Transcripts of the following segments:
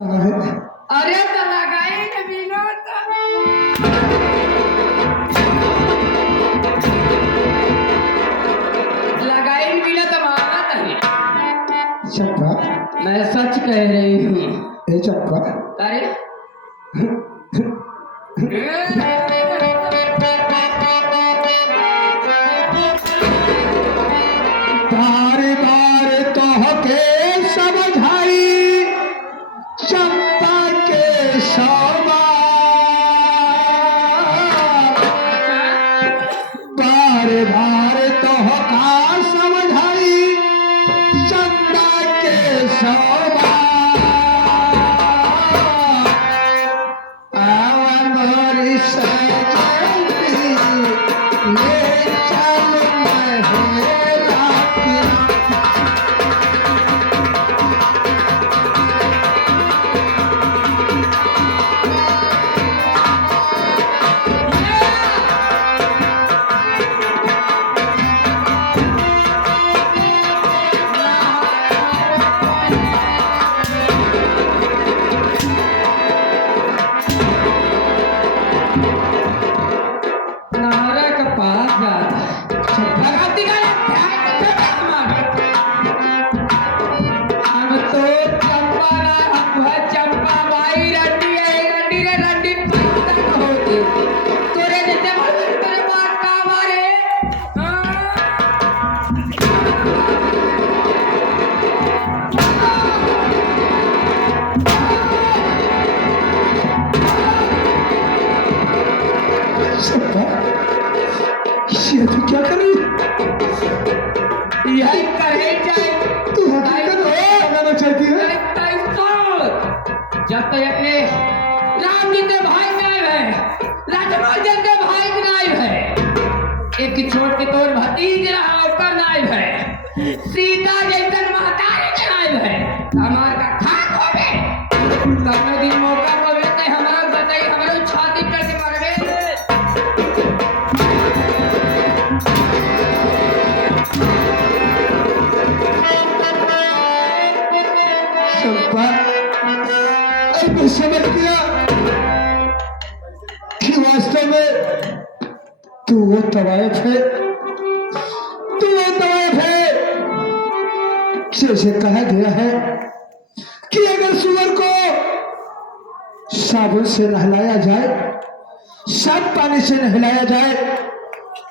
अरे तो लगाई न बिनो लगाई न बिना तो मारत है। चंपा, मैं सच कह रही हूँ। ए चंपा, अरे बार बार तो के समझाई चंपा के सौमा, बार बार तो का समझाई चंपा के सौमा, मोरी सजनी ले चल मेरा नारा का पास जाता लगाती का हम तो चंपा ना हम है चंपा भाई रंडी है रंडी रे रंडी पत्ता होती तोरे जैसे मर तेरे बात का मारे चंपा, ये तू क्या कर रही? यही करे जाए तू हकीकत लगाना चाहती है? जब तक अपने राम जी के भाई नाइब है लक्ष्मण जी के भाई नाइब है एक छोट के तोर भतीज रहा ऊपर नाइब है सीता जैसन महतारी के नाइब है हमार का खाक हो गए कभी दिन मौका को मिलते हमारा बताई हमारे छाती पर के मरवे चंपा, अब मैं समझ गया कि वास्तव में तू वो तवायफ है, तू वो तवायफ है जैसे कहा गया है कि अगर सुअर को साबुन से नहलाया जाए, साफ पानी से नहलाया जाए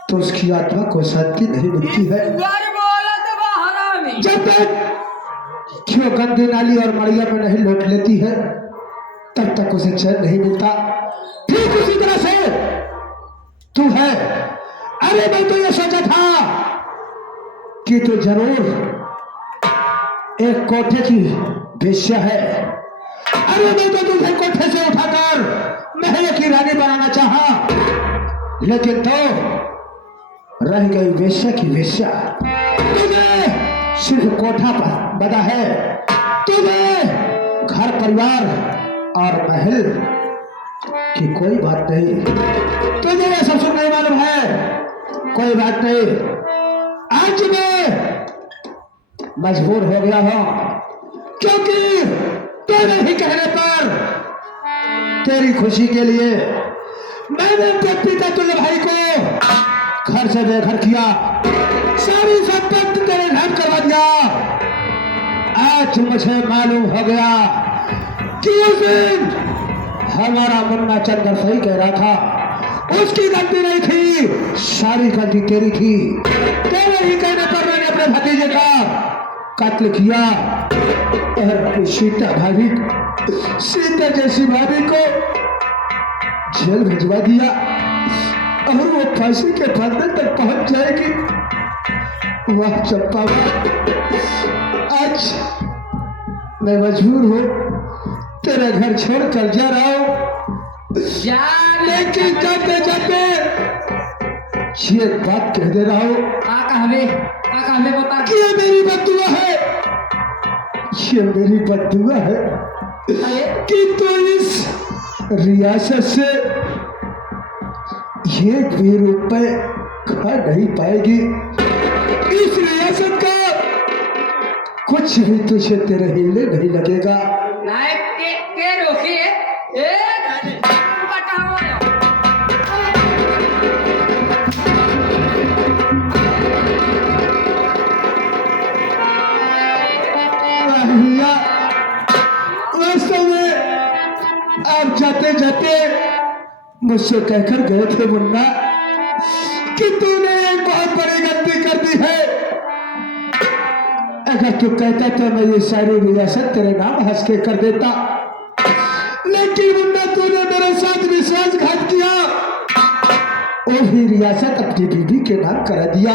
तो उसकी आत्मा को शांति नहीं मिलती है। जब तक क्यों गंदी नाली और मड़िया में नहीं लौट लेती है तब तक उसे चैन नहीं मिलता। ठीक उसी तरह से तू है। अरे मैं तो ये सोचा था कि तू जरूर एक कोठे की वेश्या है। अरे मैं तो तुझे कोठे से उठाकर महल की रानी बनाना चाहा, लेकिन तो रह गई वेश्या की वेश्या। तुझे सिर्फ कोठा पर बदा है, तुम्हें घर परिवार और महल की कोई बात नहीं। तुझे यह सब सुन नहीं मालूम है, कोई बात नहीं। आज मैं मजबूर हो गया हूं क्योंकि तेरे ही कहने पर तेरी खुशी के लिए मैंने अपने पिता तुल्य भाई को घर से बेघर किया, सारी संपत्ति तेरे नाम करवा दिया। आज मुझे मालूम हो गया कि उस दिन हमारा मुन्ना चंद्र सही कह रहा था, उसकी गलती नहीं थी, सारी गलती तेरी थी। तेरे ही कहने पर मैंने अपने भतीजे का कत्ल किया और अपनी सीता भाभी, सीता जैसी भाभी को जेल भिजवा दिया और वो फांसी के फंदे तक पहुंच जाएगी। वाह चंपा, आज मैं मजबूर हूँ तेरा घर छोड़ कर जा रहा हूँ, लेकिन जाते जाते ये बात कह दे रहा हूँ हमें बता कि ये मेरी बद्दुआ है, ये मेरी बद्दुआ है कि तू इस रियासत से एक भी रुपए खा नहीं पाएगी। इस रियासत का कुछ भी तुझे तेरे हिले नहीं लगेगा। नाय के रोकी ए बताओ भैया वास्तव में आप जाते जाते मुझसे कहकर गए थे मुन्ना कि तूने एक बहुत बड़ी गलती कर दी है। अगर तू कहता तो मैं ये सारी रियासत तेरे नाम हंस के कर देता, लेकिन मुन्ना तूने मेरे साथ विश्वासघात किया, वही रियासत अपनी बीबी के नाम करा दिया।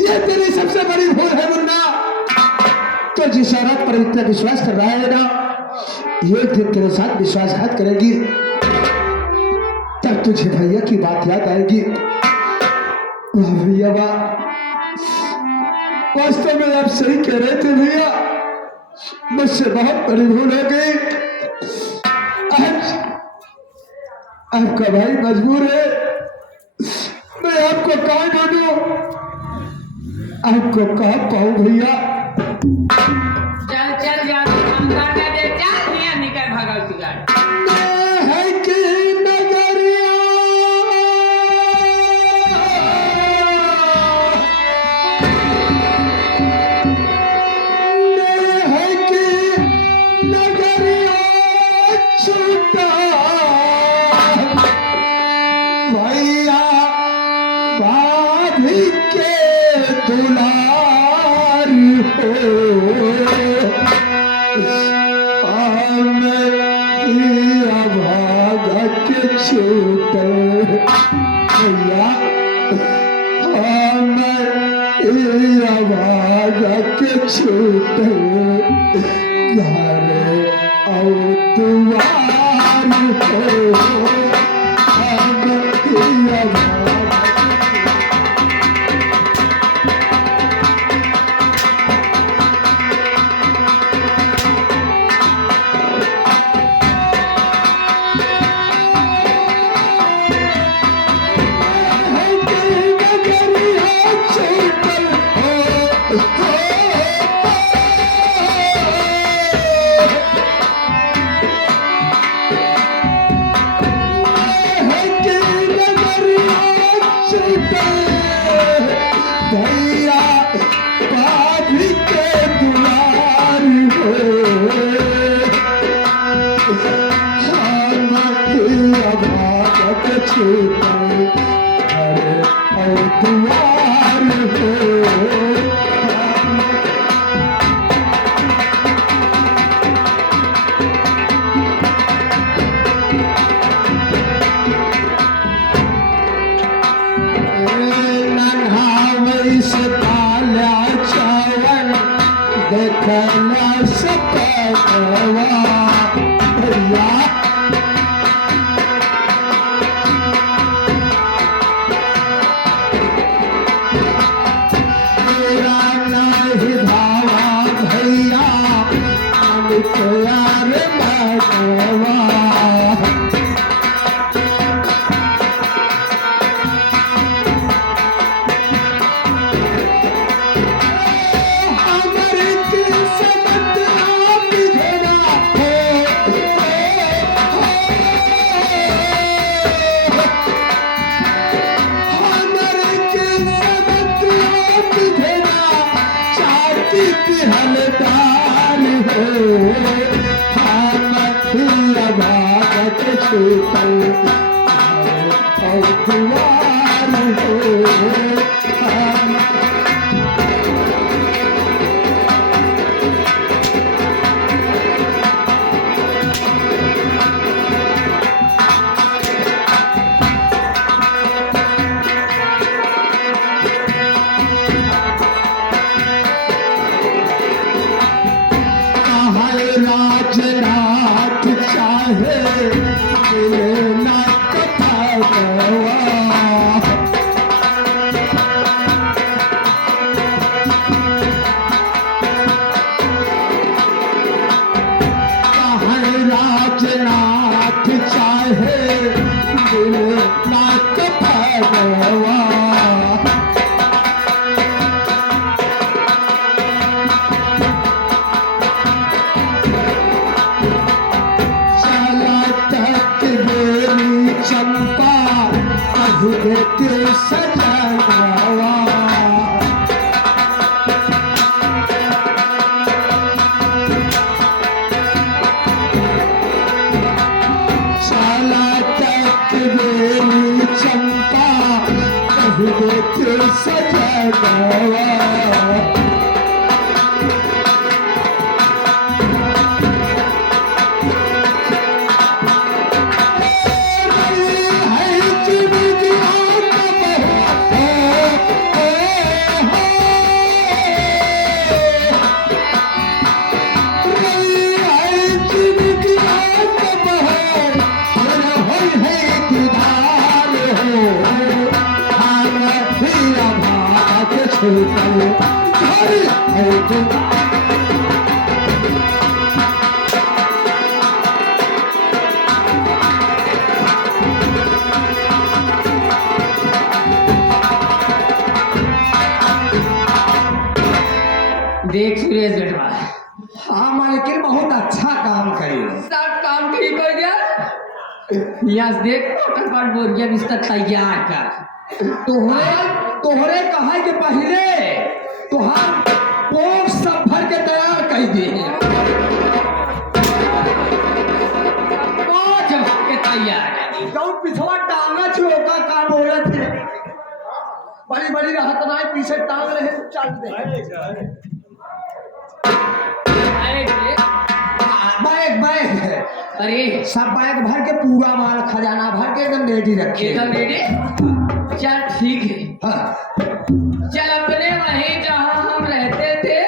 ये तेरी सबसे बड़ी भूल है मुन्ना। तो जिस औरत पर इतना विश्वास कर रहा है ना, ये दिन तेरे साथ विश्वासघात करेगी, तब तुझे भैया की बात याद आएगी। वाह भैया वाह, वास्तव में आप सही कह रहे थे भैया, मुझसे बहुत बड़ी भूल हो गई। आज आपका भाई मजबूर है, मैं आपको कहाँ ढूंढूं, आपको कहाँ पाऊं भैया। चल चल जा हम करने दे, चल यहाँ निकल भागल की गाड़ी। देते सजनवा साला तक मेरी चंपा कह देते सजनवा देख सुरेश बेटवा, हाँ मालिकिन बहुत अच्छा काम करी। सब काम ठीक हो गया। यहाँ से देख फटाफट बोरिया बिस्तर तैयार कर। तोहरे कहा के पहले तुहार पोग सब भर के तैयार कर दी पोछ भर के तैयार कर दी। तो पिछवा टांगा चोका का बोले थे बड़ी बड़ी रहत ना पीछे टांग रहे तो चल दे बैग बैग है। अरे सब बैग भर के पूरा माल खजाना भर के एकदम रेडी रखे। एकदम रेडी। चल ठीक है। हाँ। चल अपने वहीं जहाँ हम रहते थे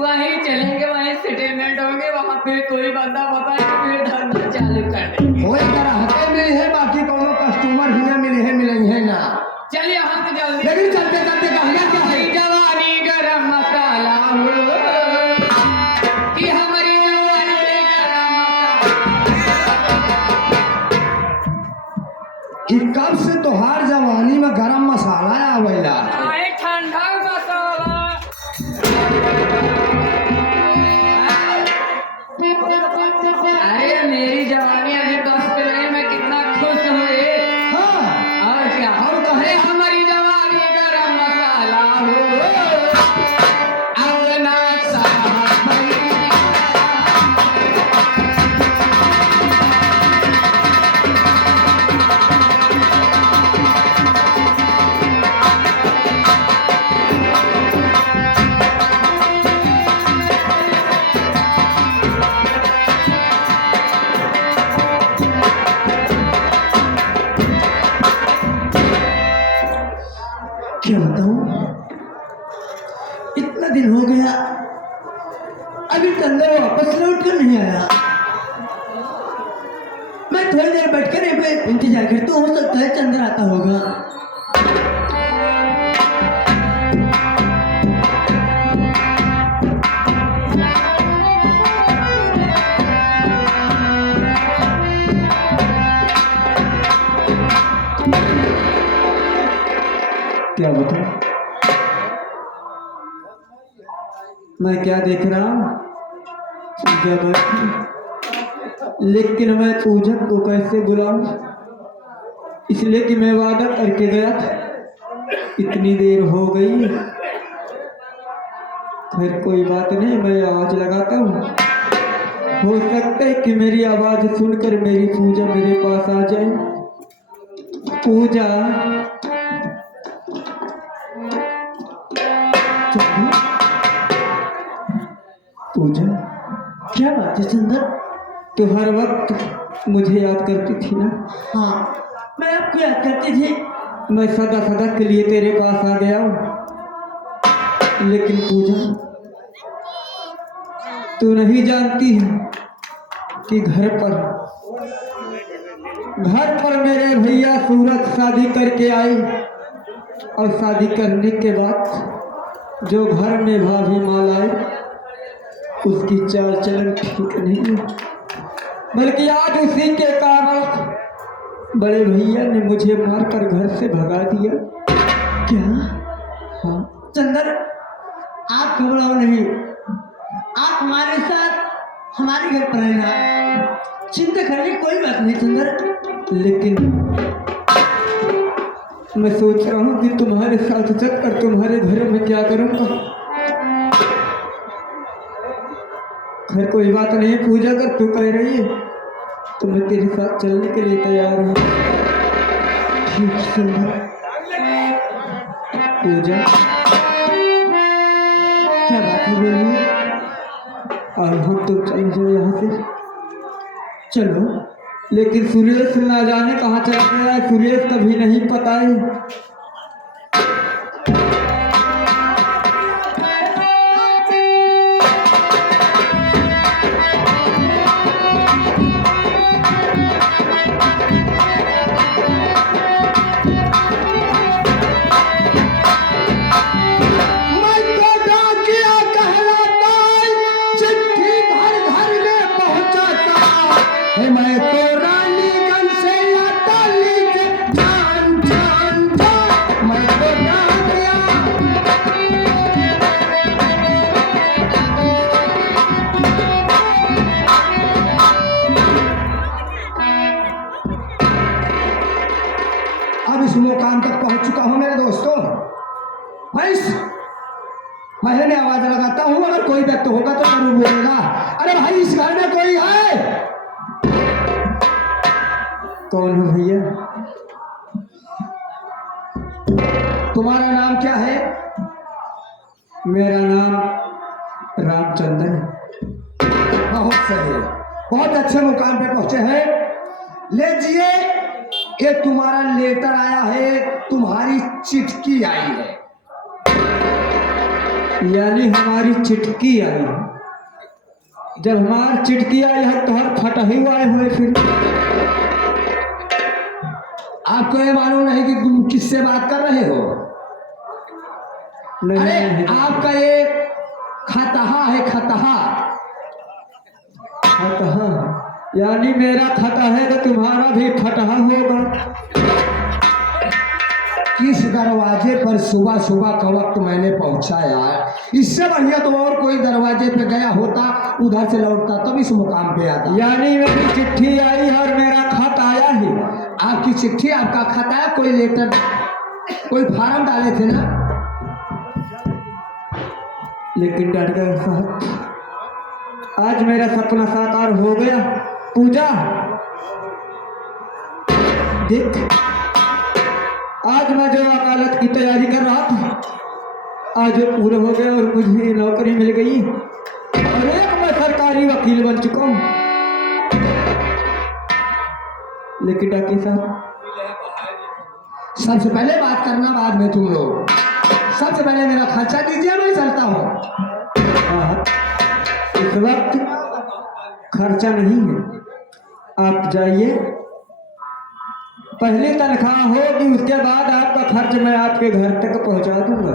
वहीं चलेंगे, वहीं सेटलमेंट होंगे, वहाँ पे कोई बंदा पता नहीं फिर धंधा चालू कर देंगे। वही तरह मिले है, बाकी कोनो कस्टमर ही ना मिले है, मिलेंगे ना। चल यहाँ से जल्दी। लेकिन चलते चलते कहना क्या है? जवानी गरम मसाला हो कि हमारी जवानी गरम कि कब से तोहार जवानी में गरम मसाला आवेला? मसाला ठंडा मसाला। अरे मेरी जवानी अभी बस पे नहीं, मैं कितना खुश हूँ रे। हाँ। और क्या? और कहे हमारी जवानी गरम मसाला हो अपना साथ भरी। क्या बताऊं, इतना दिन हो गया अभी चंद्र वापस लौट कर नहीं आया। मैं थोड़ी देर बैठकर यहाँ पे इंतजार करता हूँ, हो सकता है चंद्र आता होगा। क्या बताऊं, मैं क्या देख रहा हूँ, लेकिन मैं पूजक को कैसे बुलाऊं, इसलिए कि मैं वादा करके गया था। इतनी देर हो गई, खैर कोई बात नहीं, मैं आवाज लगाता हूँ। हो सकता है कि मेरी आवाज सुनकर मेरी पूजा मेरे पास आ जाए। पूजा पूजा, क्या बात है चंदर? तो हर वक्त मुझे याद करती थी ना? हाँ, मैं आपको याद करती थी। मैं सदा सदा के लिए तेरे पास आ गया हूँ, लेकिन पूजा तू नहीं जानती है कि घर पर मेरे भैया सूरज शादी करके आए, और शादी करने के बाद जो घर में भाभी माल आए उसकी चाल चलन ठीक नहीं, बल्कि आज उसी के कारण बड़े भैया ने मुझे मारकर घर से भगा दिया। क्या? हाँ चंदर, आप घबराओ नहीं, आप हमारे साथ हमारे घर पर रहना, चिंता करने कोई बात नहीं चंदर। लेकिन मैं सोच रहा हूँ कि तुम्हारे साथ चलकर तुम्हारे घर में क्या करूँगा। खैर कोई बात नहीं पूजा, कर तू कह रही है तो मैं तेरे साथ चलने के लिए तैयार हूँ। ठीक सुंदर पूजा, क्या बात है बोलिए। और हम तुम चल जाओ यहाँ से, चलो। लेकिन सुरेश ना जाने कहाँ चला गया है, सुरेश कभी नहीं पता है। मैं तो रानीगंज से आता लेके जान जान जान, मैं तो जान गया। अब इस मुकाम तक पहुंच चुका हूं मेरे दोस्तों। मैं इस महल में आवाज लगाता हूं, अगर कोई व्यक्ति होगा तो जरूर बोलेगा, अरे भाई इस घर में कोई है। कौन हो भैया? तुम्हारा नाम क्या है? मेरा नाम रामचंद्र है। बहुत सही, बहुत अच्छे मुकाम पे पहुंचे हैं। लीजिए, ये तुम्हारा लेटर आया है, तुम्हारी चिट्ठी आई है। यानी हमारी चिटकी आई है। जब हमारी चिटकी आई है तो हर फटही आए हुए फिर आपको ये मालूम नहीं कि तुम किससे बात कर रहे हो? नहीं, अरे नहीं, आपका ये खतहा है, खतहा। खतहा यानी मेरा खता है तो तुम्हारा भी फटहा होगा। किस दरवाजे पर सुबह सुबह का वक्त मैंने पहुंचा यार? इससे बढ़िया तो और कोई दरवाजे पे गया होता, उधर से लौटता तब इस मुकाम पे आता। यानी मेरी चिट्ठी आई है और मेरा खत आया ही। आपकी चिट्ठी, आपका खत आया, कोई लेटर, कोई फार्म डाले थे ना? लेकिन डॉक्टर साहब, आज मेरा सपना साकार हो गया। पूजा देख, आज मैं जो वकालत की तैयारी कर रहा था आज वो पूरा हो गया और मुझे नौकरी मिल गई और एक मैं सरकारी वकील बन चुका हूँ। लेकिन डॉक्टर साहब, सबसे पहले बात करना बाद में तुम लोग। सबसे पहले मेरा खर्चा दीजिए, मैं चलता हूँ। इस वक्त खर्चा नहीं है, आप जाइए। पहली तनख्वाह होगी, उसके बाद आपका खर्च मैं आपके घर तक पहुंचा दूंगा।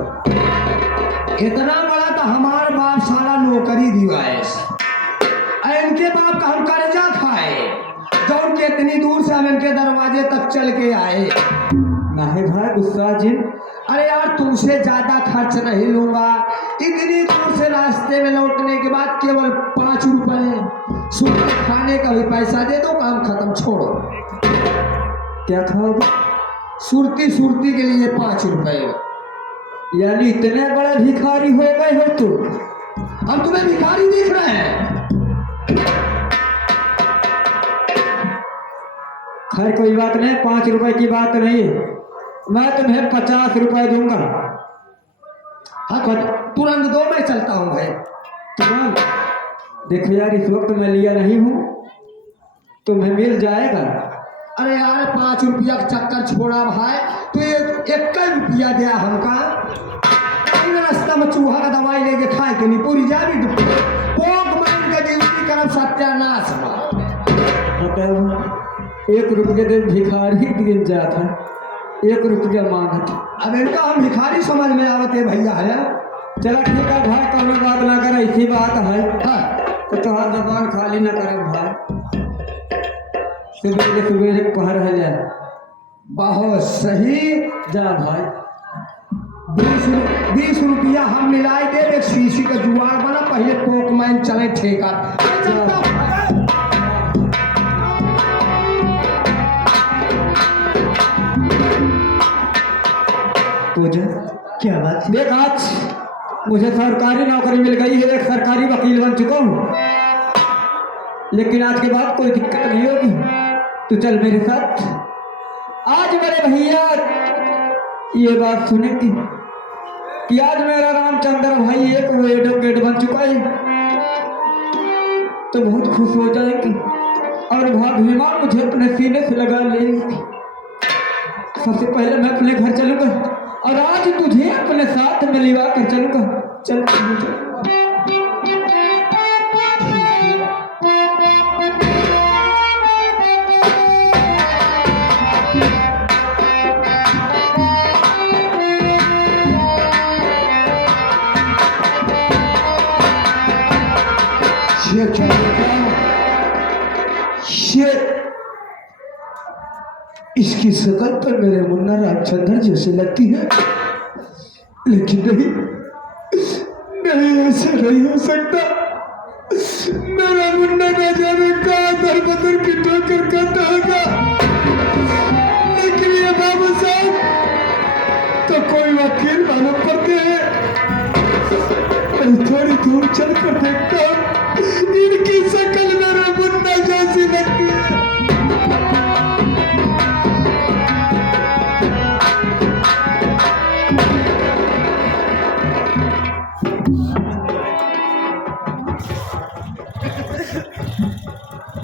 इतना बड़ा तो हमारे बाप सारा नौकरी दिया है, इनके बाप का हम कर्जा खाए, दौड़ के इतनी दूर से हम इनके दरवाजे तक चल के आए। नहीं भाई, गुस्सा जिन। अरे यार, तुमसे ज्यादा खर्च नहीं लूंगा। इतनी दूर से रास्ते में लौटने के बाद केवल 5 रुपए, सुबह खाने का भी पैसा दे दो, काम खत्म, छोड़ो। क्या खाओगे? सुरती सुरती के लिए 5 रुपए। यानी इतने बड़े भिखारी हो गए हो तुम? हम तुम्हें भिखारी दिख रहे हैं? खैर कोई बात नहीं, 5 रुपए की बात नहीं है, मैं तुम्हें 50 रुपए दूंगा। हाँ तुरंत दो, मैं चलता हूँ भाई। तुरंत? देखो यार, इस वक्त मैं लिया नहीं हूँ, तुम्हें मिल जाएगा। अरे यार, 5 रुपया का चक्कर छोड़ा भाई, तो ये 1 रुपया दिया हमका। रास्ता में चूहा का दवाई लेके खाए के नहीं पूरी जा भी पोक मान के जिंदगी करब सत्यानाश। 1 रुपये दे भिखारी गिन जाता, 1 रुपया मांगत। अब इनका हम भिखारी समझ में आवत है भैया है। चला ठीक है भाई, कोनो बात ना कर, ऐसी बात है। हाँ, तो तुम्हारा जबान खाली ना करे भाई, सवेरे सवेरे पहर है जाए। बहुत सही। जा भाई, 20 रुपया हम मिलाए दे, एक शीशी का जुगाड़ बना, पहले पोक मैन चले ठेका। मुझे। क्या बात है? देख आज मुझे सरकारी नौकरी मिल गई है, एक सरकारी वकील बन चुका हूँ, लेकिन आज के बाद कोई दिक्कत नहीं होगी। तू चल मेरे साथ। आज मेरे भैया ये बात सुनेंगे कि आज मेरा रामचंद्र भाई एक वो एडवोकेट बन चुका है, तो बहुत खुश हो जाएगी और भीमा मुझे अपने सीने से लगा लेगी। सबसे पहले मैं अपने घर चलूंगा और आज तुझे अपने साथ में लिवा कर चलूंगा। चल ये इसकी शक्ल पर मेरे मुन्ना रामचंद्र जैसे लगती है, लेकिन नहीं नहीं, ऐसा नहीं हो सकता। मेरा मुन्ना न जाने कहाँ दर बदर की ठोकर खाता होगा, लेकिन ये बाबू साहब तो कोई वकील मालूम पड़ते हैं। मैं थोड़ी दूर चल कर देखता हूँ, इनकी शक्ल मेरा मुन्ना जैसी लगती है।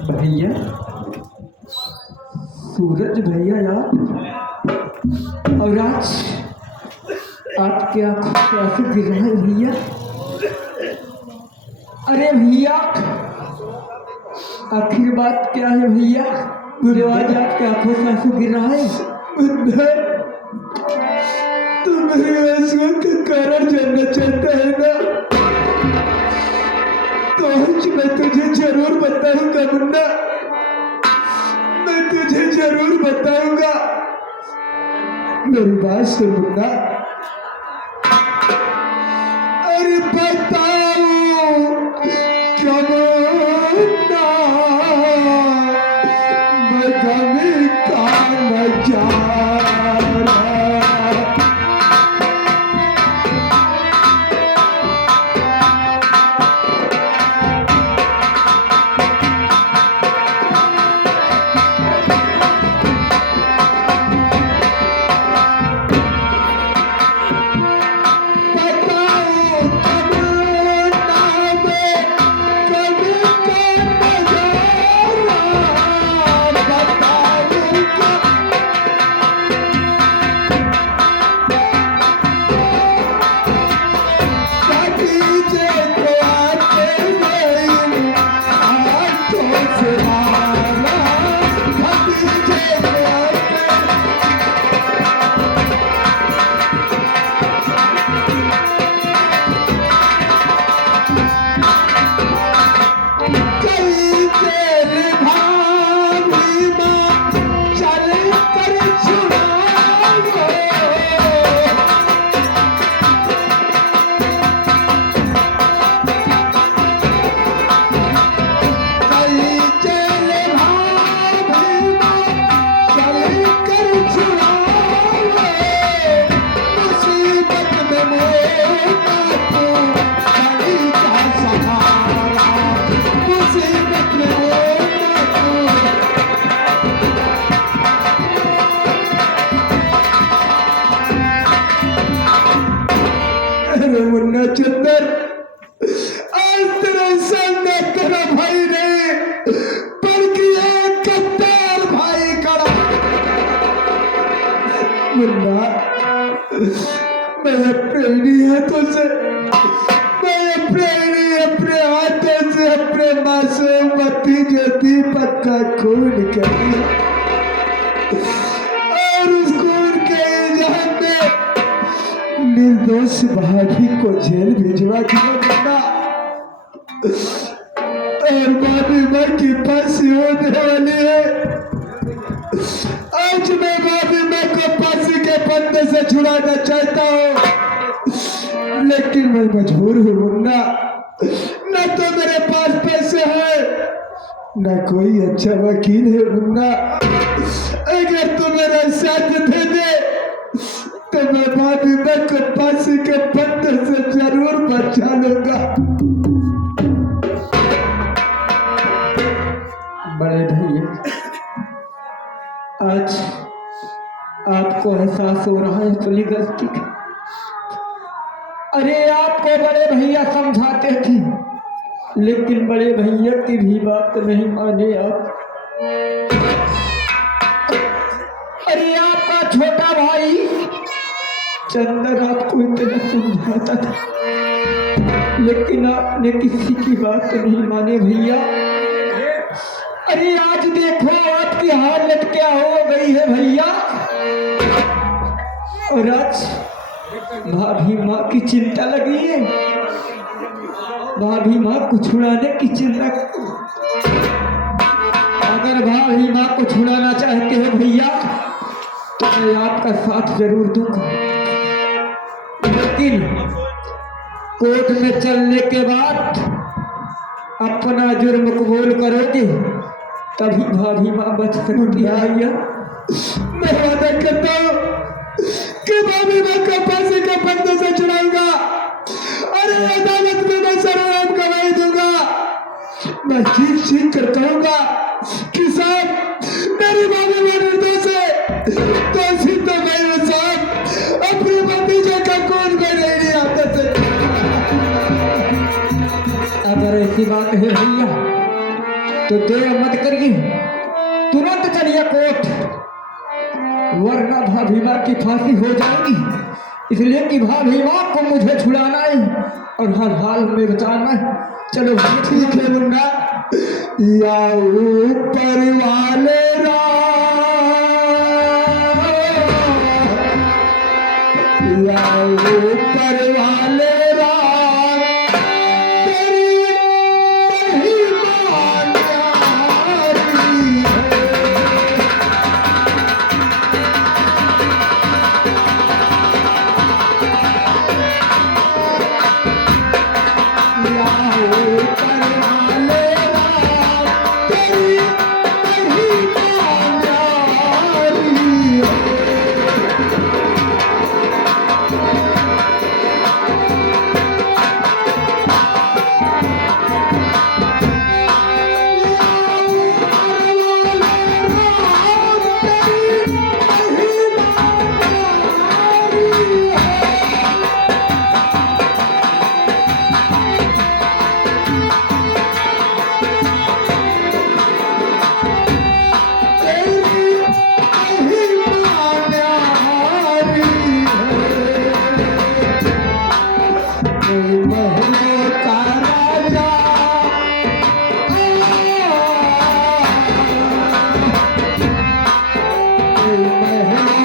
भैया, सूरज भैया यार, और आज आपकी आंखों से आंसू गिर रहा है भैया। अरे भैया, आखिर बात क्या है भैया? बुरे आज आपकी आंखों से आंसू गिर रहा है। तुम मेरे आंसुओं के कारण जानना चाहता है ना, तो आज मैं तुझे जरूर बताऊंगा मुन्ना, मैं तुझे जरूर बताऊंगा। मेरी बात सुन मुन्ना। अरे बताओ क्या मुन्ना, मैं कभी का नजारा। मुन्ना चंदर, आज तेरा सामने तेरा भाई नहीं बल्कि एक गद्दार भाई खड़ा। मुन्ना, मैं अपने हाथों से अपने मासूम भतीजे दीपक का खून कर दिया और उस खून के इल्जाम में निर्दोष भाभी को जेल भिजवा दिया और भाभी माँ की फांसी होने वाली है। आज मैं भाभी माँ को फांसी के फंदे से छुड़ाना चाहता हूँ, लेकिन मैं मजबूर हूँ मुन्ना। न तो मेरे पास पैसे है, न कोई अच्छा वकील है मुन्ना। अगर तू मेरा साथ दे दे तो मैं भाभी मैं को फांसी के फंदे से जरूर बचा लूंगा। बड़े भैया, आज आपको एहसास हो रहा है अपनी गलती का। अरे आपको बड़े भैया समझाते थे, लेकिन बड़े भैया की भी बात नहीं माने आप। अरे आपका छोटा भाई चंदन आपको इतना समझाता था, लेकिन आपने किसी की बात नहीं माने भैया। अरे आज देखो आपकी हालत क्या हो गई है भैया। और आज भाभी माँ की चिंता लगी है, भाभी माँ को छुड़ाने की चिंता। अगर भाभी माँ को छुड़ाना चाहते हो भैया तो मैं आपका साथ जरूर दूंगा, लेकिन कोर्ट में चलने के बाद अपना जुर्म कबूल करोगे तभी भाभी माँ बच सकती है भैया। मैं वादा करता हूँ कि भाभी माँ को फांसी के फंदे से छुड़ाऊंगा। अरे अदालत में मैं सरेआम गवाही दूंगा। मैं चीख चीख कर कहूंगा कि साहब मेरी भाभी माँ निर्दोष है, दोषी तो मैं हूँ साहब। अपने भतीजे का कौन मैं नहीं आता थे। अगर ऐसी बात है भैया तो देर मत करिए, तुरंत चलिए कोर्ट, वरना भाभी माँ की फांसी हो जाएगी। इसलिए कि भाभी माँ को मुझे छुड़ाना है और हर हाल में बचाना है। चलो ठीक है मुन्ना। या ऊपर वाले या ऊपर वाले तेरी महिमा न्यारी है। या ऊपर वाले तेरी महिमा न्यारी है। Oh